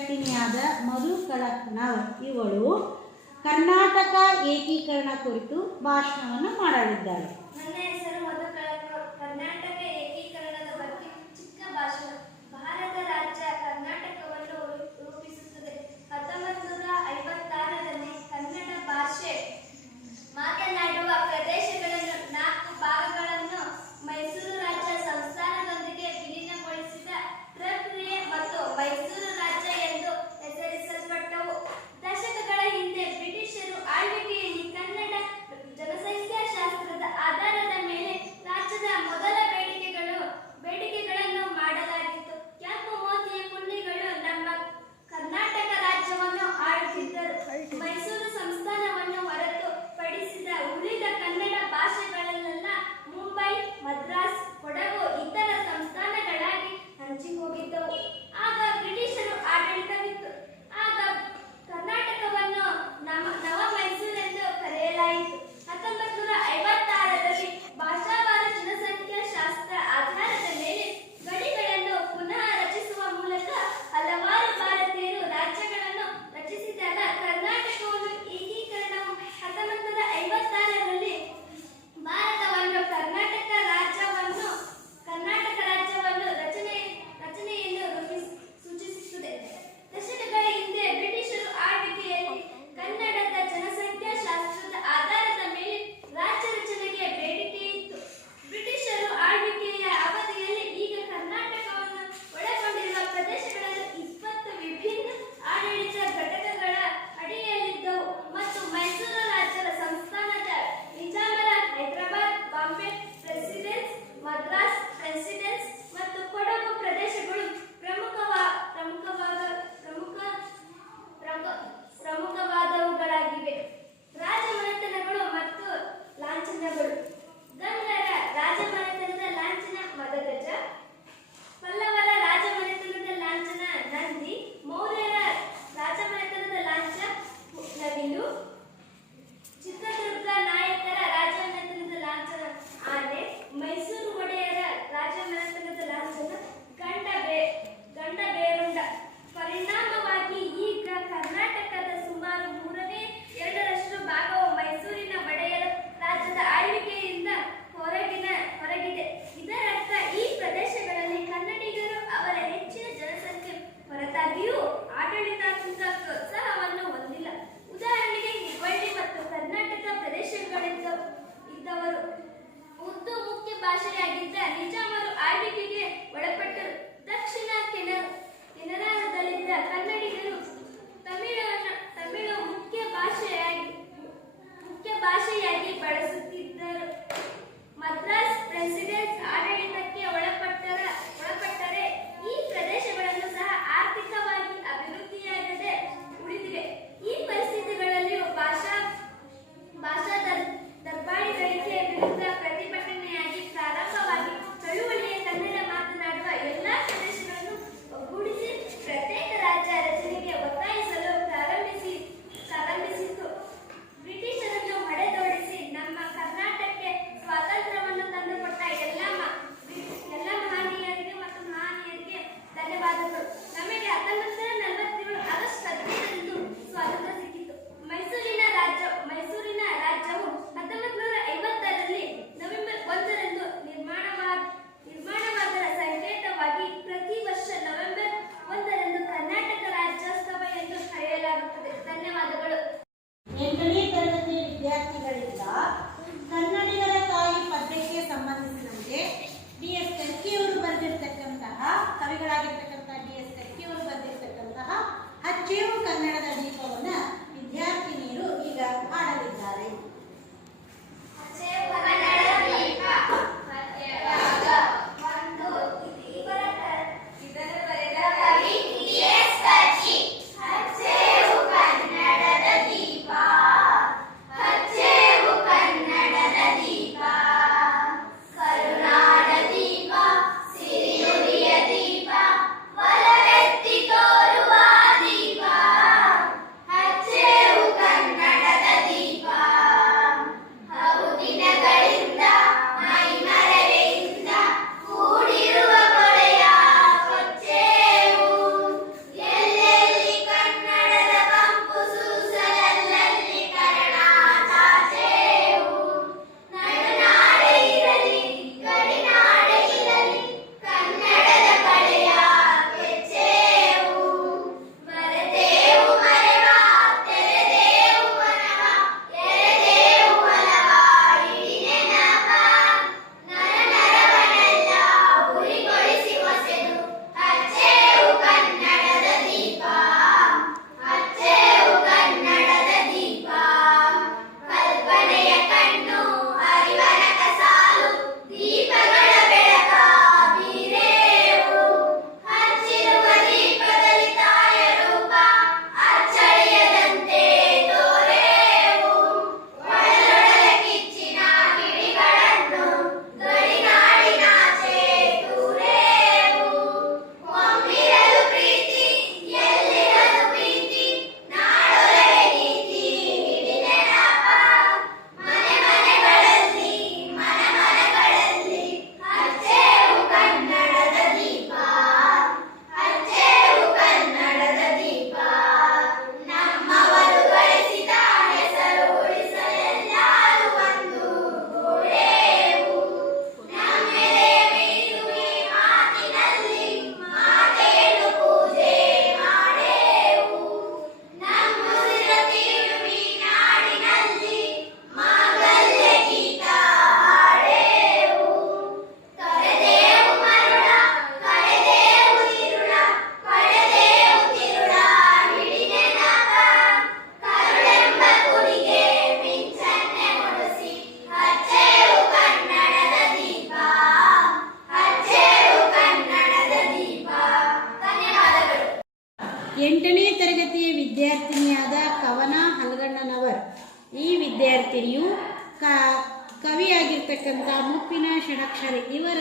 ನಟಿನಿಯಾದ ಮಧು ಕಳಕ್ನವರ್ ಇವಳು ಕರ್ನಾಟಕ ಏಕೀಕರಣ ಕುರಿತು ಭಾಷಣವನ್ನು ಮಾಡಲಿದ್ದಾರೆ ಭಾಷೆಯಾಗಿದ್ದ ನಿಜಾಮರು ಆಳ್ವಿಕೆಗೆ ಒಳಪಟ್ಟರು ದಕ್ಷಿಣ ಕೆನ ಕೆನರಾದಲ್ಲಿದ್ದ ಕನ್ನಡಿಗರು ತಮಿಳ ಶರಣನವರ್ ಈ ವಿದ್ಯಾರ್ಥಿನಿಯು ಕ, ಕವಿಯಾಗಿರ್ತಕ್ಕಂಥ ಮುಪ್ಪಿನ ಷಡಕ್ಷರಿ ಇವರ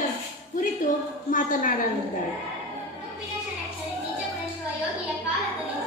ಕುರಿತು ಮಾತನಾಡಲಿದ್ದಾರೆ ಮುಪ್ಪಿನ ಷಡಕ್ಷರಿ ನಿಜ ಯೋಗಿಯ ಕಾಲದಲ್ಲಿ